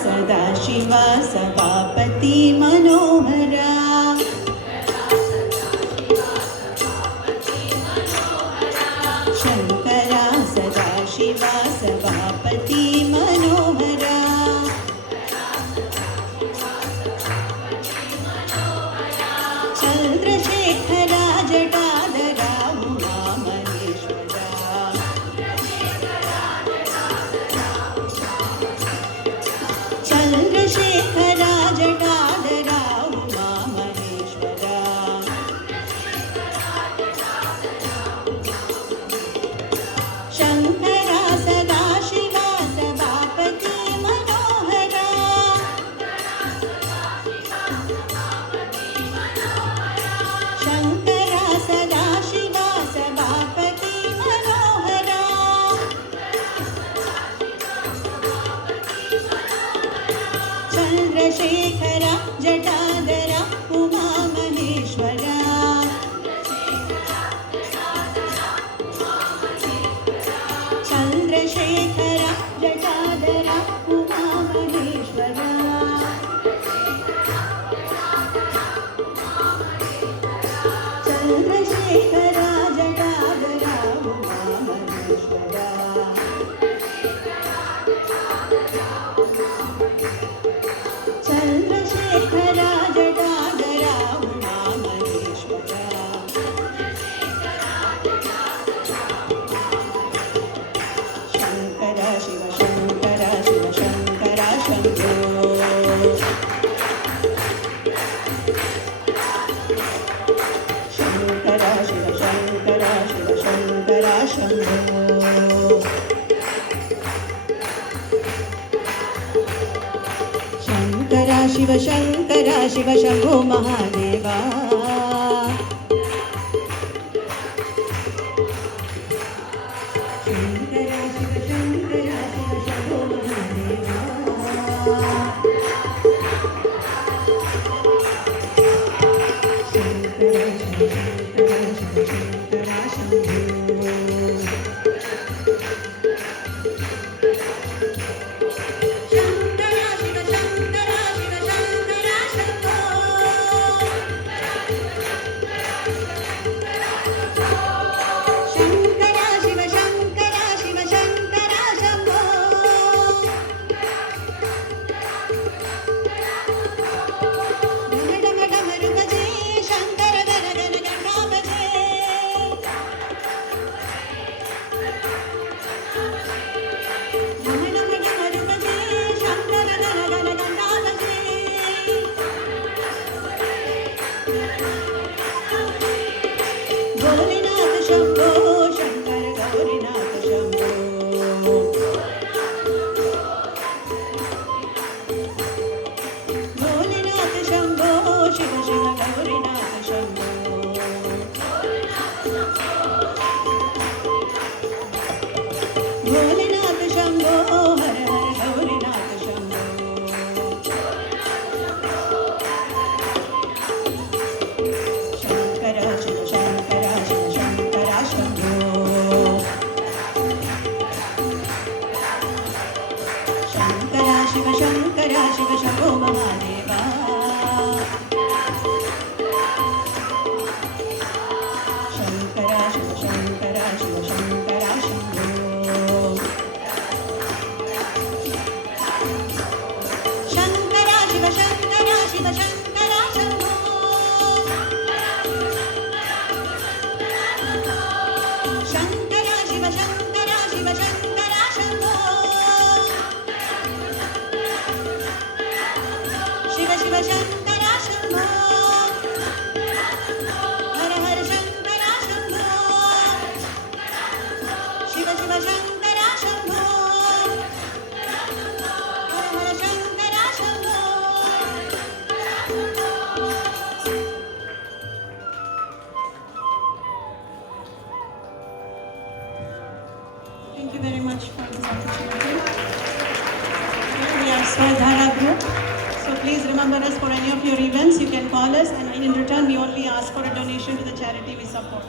सदाशिव सभापति मनोहरा शंकरा सदाशिव सभापति मनोहरा चंद्रशेखरा जटाधरा उमा महेश्वरा चंद्रशेखरा जटाधरा उमा महेश्वरा शंकरा सदाशिवा सभापति मनोहरा शंकरा सदाशिवा सभापति मनोहरा चंद्रशेखरा जटाधरा उमा महेश्वरा चंद्रशेखरा जटाधरा उमा महेश्वरा चंद्रशेखरा जटाधरा उमा महेश्वरा चंद्रशेखरा जटाधरा उमा महेश्वरा शंकरा शिव शंकरा शिव शंकरा शंभो शंकरा शिव शंकरा शिव शंकरा शंभो शंकरा शिव शंकरा शिव शंभो महादेवा शंकरा शिव शंकरा शिव शंभो महादेवा शंकरा शिव शंकरा शिव शंकरा शंभो शंकरा शिव शंकरा शिव शंकरा शंभो शंकरा शिव शंकरा शिव शंकरा शंभो डम डम डमरू बजे शंकर गण गण गणा बजे डम डम डमरू बजे शंकर गण गण गणा बजे भोलेनाथ शंभो शंकर गौरीनाथ शंभो भोलेनाथ शंभो शिव शिव गौरीनाथ शंभो भोलेनाथ शंभो हर हर गौरीनाथ शंभो शंकरा शिव शंकरा शिव शंकरा शंभो शंकरा शिव शंकरा शिव शंभो महादेवा शंकरा शिव शंकरा शिव शंकरा शंभो शंकरा शिव शंकरा शिव शंकरा शंभो शंकरा शिव शंकरा शिव शंकरा शंभो शिव शिव शंकरा शंभो हर हर शंकरा शंभो शिव शिव शंकरा शंभो हर हर Shankara Shambho Thank you very much for this opportunity. We are Swardhara Group. So please remember us for any of your events. You can call us, and in return we only ask for a donation to the charity we support.